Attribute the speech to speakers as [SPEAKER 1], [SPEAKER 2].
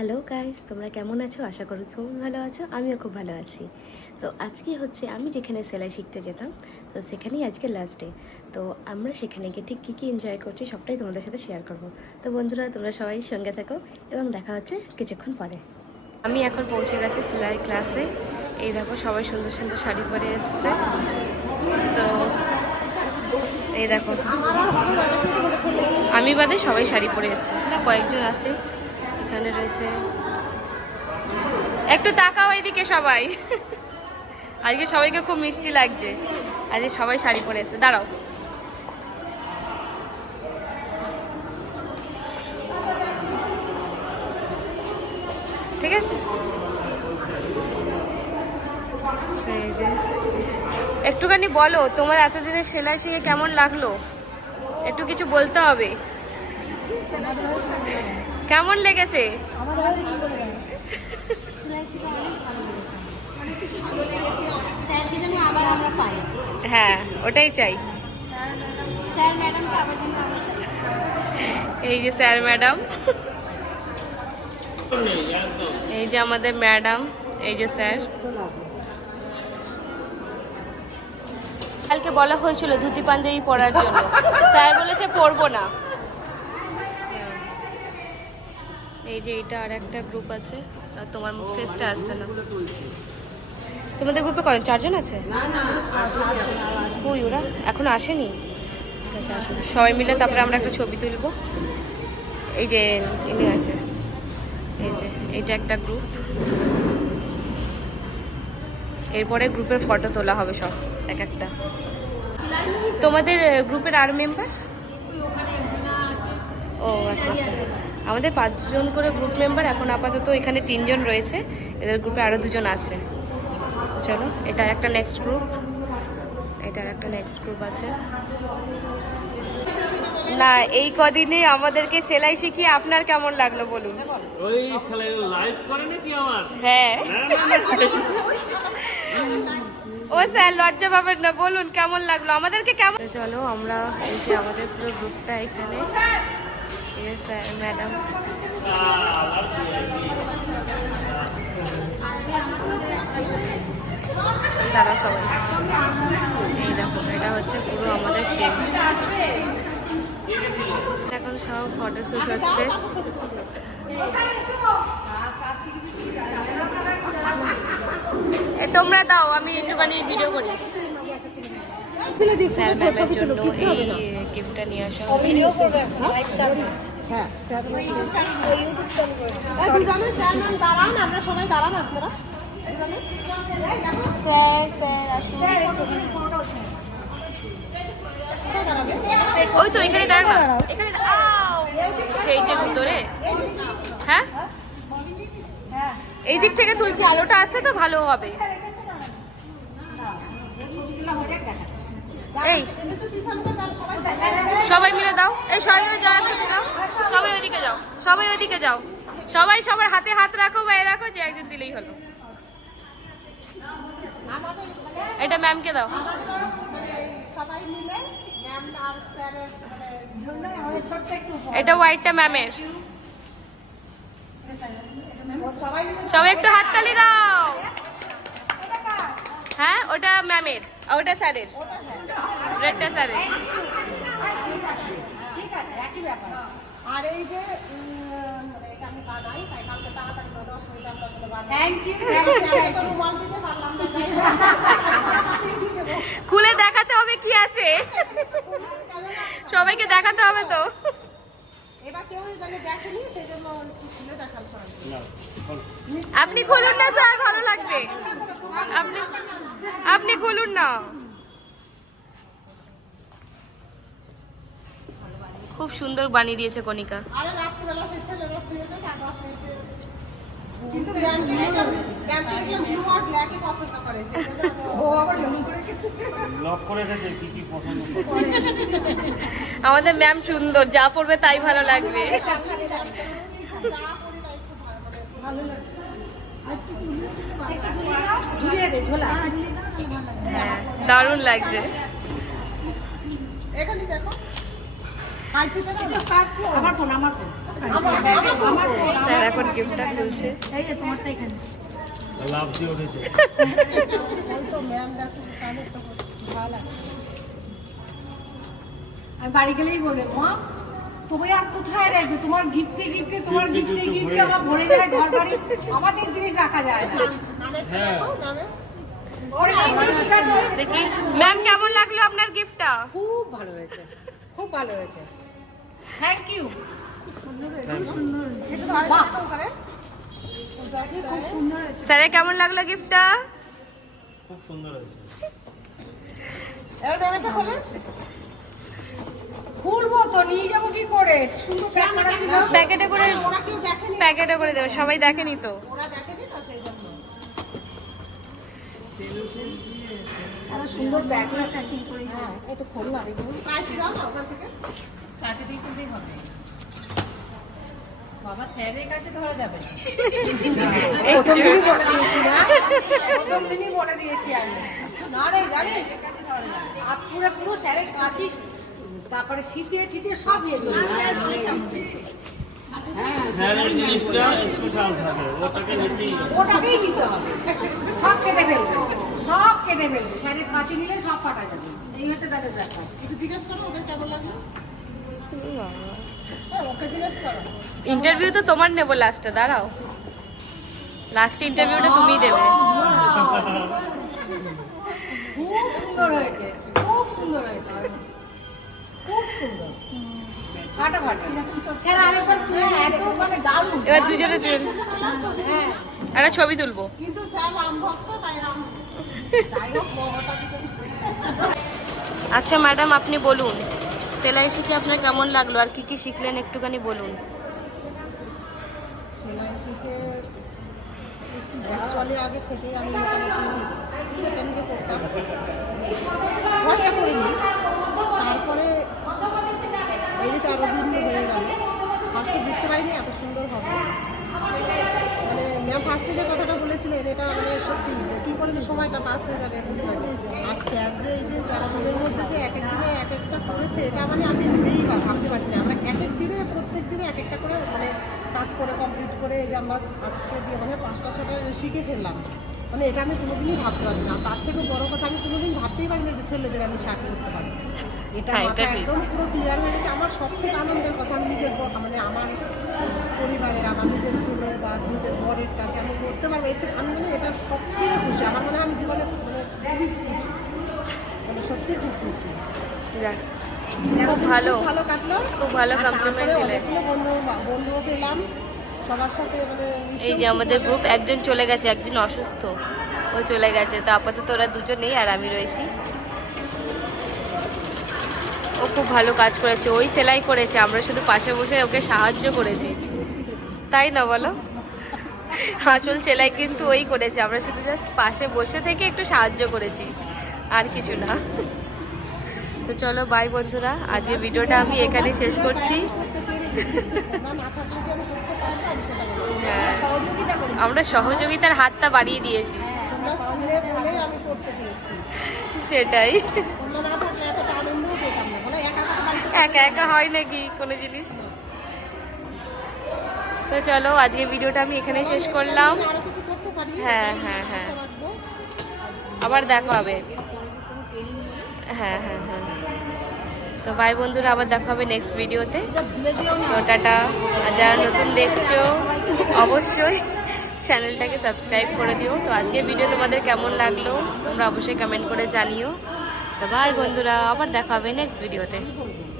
[SPEAKER 1] Hello guys তোমরা কেমন আছো? আশা করি খুব ভালো আছো। আমিও খুব ভালো আছি। তো আজকে হচ্ছে আমি যেখানে সেলাই শিখতে যেতাম, তো সেখানেই আজকে লাস্ট ডে তো আমরা সেখানে গিয়ে ঠিক কী কী এনজয় করছি সবটাই তোমাদের সাথে শেয়ার করব। তো বন্ধুরা, তোমরা সবাই সঙ্গে থাকো এবং দেখা হচ্ছে কিছুক্ষণ পরে। আমি এখন পৌঁছে গেছি সেলাই ক্লাসে এই দেখো, সবাই সুন্দর সুন্দর শাড়ি পরে এসছে। তো এই দেখো। আমি বাদে সবাই শাড়ি পরে এসছে। কয়েকজন আছে। এখানে রয়েছে। একটু তাকাও এদিকে সবাই। আজকে সবাইকে খুব মিষ্টি লাগছে। আজকে সবাই শাড়ি পরে এসছে। দাঁড়াও। ঠিক আছে? একটুখানি বলো, তোমার এতদিনের সেলাই শিখে কেমন লাগল? একটু কিছু বলতে হবে। কেমন লেগেছে? হ্যাঁ ওটাই চাই। এই যে স্যার ম্যাডাম। এই যে আমাদের ম্যাডাম, এই যে স্যার। কালকে বলা হয়েছিল ধুতি পাঞ্জাবি পরার জন্য। স্যার বলেছে পরবো না। এই যে এটা আর একটা গ্রুপ আছে। তোমার মুখ ফেসটা আসছে না। তোমাদের গ্রুপে কয়জন? চারজন আছে? ওরা? এখনও আসেনি? সবাই মিলে তারপরে আমরা একটা ছবি তুলব। এই যে ইনি আছে। এই যে, এইটা একটা গ্রুপ এরপরে গ্রুপের ফটো তোলা হবে সব, এক একটা। তোমাদের গ্রুপের আর মেম্বার ও আচ্ছা আচ্ছা। আমাদের পাঁচজন করে গ্রুপ মেম্বার এখন আপাতত এখানে তিনজন রয়েছে। এদের গ্রুপে আরও দুজন আছে। চলো এটা একটা নেক্সট গ্রুপ এটার একটা নেক্সট গ্রুপ আছে। না এই কদিনে আমাদেরকে সেলাই শিখিয়ে আপনার কেমন লাগল বলুন?
[SPEAKER 2] ওই শালা লাইভ করে নাকি আমার?
[SPEAKER 1] হ্যাঁ। ও স্যার লজ্জা পাবেন না। বলুন কেমন লাগল? আমাদেরকে কেমন চলো আমরা এই যে আমাদের পুরো গ্রুপটা এখানে এই স্যার ম্যাডাম তারা সবাই। এই দেখো, এটা হচ্ছে পুরো আমাদের এখন সব ফটোশ্যুট হচ্ছে। তোমরা দাও, আমি একটুখানি ভিডিও করি।
[SPEAKER 3] খুলে দিই
[SPEAKER 1] স্যার ম্যামের জন্য
[SPEAKER 3] কিচ্ছু হবে না।
[SPEAKER 1] এই গিফটটা নিয়ে আসা হয়েছে
[SPEAKER 3] হ্যাঁ স্যার স্যার ম্যাম দাঁড়ান আমরা সবাই দাঁড়ান আপনারা। দুজনে। এই দেখো,
[SPEAKER 1] স্যার স্যার আসুন? ওই তো এখানে দাঁড়া এখানে
[SPEAKER 3] এই
[SPEAKER 1] যে ভিতরে। হ্যাঁ?
[SPEAKER 3] হ্যাঁ।
[SPEAKER 1] এই দিক থেকে তুলছি আলোটা আসছে তো ভালো হবে।
[SPEAKER 3] দাও, সবাই
[SPEAKER 1] মিলে দাও। এই সবাই মিলে যাও একসাথে দাও। সবাই ওইদিকে যাও। সবাই ওইদিকে যাও। সবাই সবার হাতে হাত রাখো বা এ রাখো যে একজন দিলেই হলো। এটা ম্যামকে দাও। এটা হোয়াইটটা ম্যামের
[SPEAKER 3] সবাই
[SPEAKER 1] একটু হাততালি দাও। হ্যাঁ ওটা ম্যামের ওটা স্যারের। রেডটা স্যারের।
[SPEAKER 3] মানে
[SPEAKER 1] খুলে দেখাতে হবে কি আছে? সবাইকে দেখাতে হবে তো।
[SPEAKER 3] মানে।
[SPEAKER 1] আপনি খুলুন না স্যার ভালো লাগবে। না। খুব সুন্দর বানিয়ে দিয়েছে কণিকা।
[SPEAKER 3] কিন্তু।
[SPEAKER 1] আমাদের ম্যাম সুন্দর যা পড়বে তাই ভালো লাগবে।
[SPEAKER 3] ভালো ভালো লাগে।
[SPEAKER 1] হ্যাঁ দারুণ লাগছে।
[SPEAKER 3] এখানে দেখো। কালচিটা না আমার ফোন আমার ফোন আমার আমার ফোন
[SPEAKER 1] স্যার এখন গিফটটা খুলছে।
[SPEAKER 3] এই যে তোমারটা এখানে।
[SPEAKER 2] লাভ দিয়ে উঠেছে।
[SPEAKER 3] ওই তো ম্যাম দেখো তাহলে তো ভালো লাগে
[SPEAKER 4] আমি বাড়ি গেলেই বলে মা তুমি আর কোথায় রাখবে তোমার গিফটে গিফটে তোমার গিফটে গিফটে আমার ভরে যায় ঘর বাড়ি আমাদের জিনিস রাখা যায়। না
[SPEAKER 1] ম্যাম কেমন লাগল আপনার গিফটটা
[SPEAKER 4] খুব ভালো হয়েছে। খুব ভালো হয়েছে। থ্যাংক ইউ
[SPEAKER 1] স্যারের কেমন লাগল গিফটটা
[SPEAKER 2] খুব সুন্দর হয়েছে।
[SPEAKER 4] খুলবো তো নিয়ে যাব কি করে?
[SPEAKER 1] প্যাকেটে করে
[SPEAKER 3] ওরা কেউ দেখেনি।
[SPEAKER 1] প্যাকেটে করে দেবে। সবাই দেখেনি তো?
[SPEAKER 4] এত সুন্দর ব্যাগ প্যাকিং করে
[SPEAKER 3] হ্যাঁ একটু খোললাম একটু কাঁচি দাও না ওখান থেকে?
[SPEAKER 4] কাটে দিয়ে দিলেই হবে বাবা স্যারের কাছে ধরা যাবে না। প্রথম দিনই বলে দিয়েছি না প্রথম দিনই বলে দিয়েছি আমি। না রে জানিস? পুরো পুরো স্যারের কাছে তারপরে ফিতে ফিতে সব নিয়ে চলে গেছে।
[SPEAKER 2] স্যারের জিনিসটা স্পেশাল থাকে। ওটাকে নিতেই
[SPEAKER 4] ওটাকেই নিতে হবে সব কেটে ফেলবে সব কেটে ফেলবে স্যারের কাছে নিলে সব ফাটা যাবে। এই হচ্ছে তাদের ব্যাপার।
[SPEAKER 3] একটু জিজ্ঞেস করো ওদের কেমন লাগল? হ্যাঁ, ওকে জিজ্ঞেস করো।
[SPEAKER 1] ইন্টারভিউ তো তোমার নেব লাস্টে দাঁড়াও। লাস্ট ইন্টারভিউটা তুমিই দেবে।
[SPEAKER 4] খুব সুন্দর হয়েছে খুব সুন্দর হয়েছে। খুব সুন্দর। ফাটা ফাটা স্যার আরেকবার তুলে এত মানে
[SPEAKER 1] এবার দুজনে
[SPEAKER 4] হ্যাঁ।
[SPEAKER 1] একটা ছবি তুলবো।
[SPEAKER 3] কিন্তু স্যার রাম ভক্ত তাই রাম
[SPEAKER 1] আচ্ছা ম্যাডাম, আপনি বলুন। সেলাই শিখে আপনার কেমন লাগল? আর কি কি শিখলেন? একটুখানি বলুন।
[SPEAKER 3] সেলাই শিখে অ্যাকচুয়ালি থেকেই আমি করিনি তারপরে বুঝতে পারিনি এত সুন্দর হবে। মানে ম্যাম ফার্স্টে যে কথাটা বলেছিলেন এটা মানে সত্যি যে কী করে যে সময়টা পাস হয়ে যাবে আর স্যার যে এই যে তেরো মধ্যে যে এক এক দিনে এক একটা করেছে এটা মানে আমি নিজেই ভাবতে পারছি না। আমরা এক এক দিনে প্রত্যেক দিনে এক একটা করে মানে কাজ করে কমপ্লিট করে এই যে আমরা আজকে দিয়ে মানে পাঁচটা ছটা শিখে ফেললাম। মানে এটা আমি কোনোদিনই ভাবতে পারছি না। তার থেকে বড় কথা আমি কোনোদিন ভাবতেই পারিনি যে ছেলেদের আমি শার্ট করতে পারি এটা
[SPEAKER 1] হ্যাঁ,
[SPEAKER 3] মাথা একদম পুরো ক্লিয়ার হয়ে গেছে। আমার সব থেকে আনন্দের কথা আমি নিজের মানে আমার পরিবারের আমার নিজের ছেলের বা নিজের বরেরটা যে আমি করতে পারব এতে আমি মানে এটা থেকে খুশি। আমার মনে হয় আমি জীবনে মানে খুবই খুশি মানে সত্যি খুব খুশি।
[SPEAKER 1] ভালো।
[SPEAKER 3] ভালো কাটলো।
[SPEAKER 1] খুব ভালো দিলে।
[SPEAKER 3] বন্ধু বন্ধুও পেলাম। সবার সাথে মানে
[SPEAKER 1] এই যে আমাদের গ্রুপ একজন চলে গেছে একজন অসুস্থ। ও চলে গেছে। তো আপাতত ওরা দুজন নেই আর আমি রয়েছি। ও খুব ভালো কাজ করেছে। ওই সেলাই করেছে। আমরা শুধু পাশে বসে ওকে সাহায্য করেছি। তাই না বলো? আসল সেলাই কিন্তু ওই করেছে। আমরা শুধু জাস্ট পাশে বসে থেকে একটু সাহায্য করেছি আর কিছু না। তো চলো বাই বন্ধুরা। আজকে ভিডিওটা আমি এখানে শেষ করছি। হ্যাঁ আমরা সহযোগিতার হাতটা বাড়িয়ে দিয়েছি। সেটাই।
[SPEAKER 3] একা একা
[SPEAKER 1] হয় নাকি কোনো জিনিস? তো চলো আজকে ভিডিওটা আমি এখানে শেষ করলাম। হ্যাঁ, হ্যাঁ, হ্যাঁ। আবার দেখা হবে। হ্যাঁ হ্যাঁ হ্যাঁ। তো ভাই বন্ধুরা আবার দেখা হবে নেক্সট ভিডিওতে। তো টাটা। আর যারা নতুন দেখছ অবশ্যই চ্যানেলটাকে সাবস্ক্রাইব করে দিও। তো আজকে ভিডিও তোমাদের কেমন লাগল তোমরা অবশ্যই কমেন্ট করে জানিও। তো ভাই বন্ধুরা আবার দেখা হবে নেক্সট ভিডিওতে।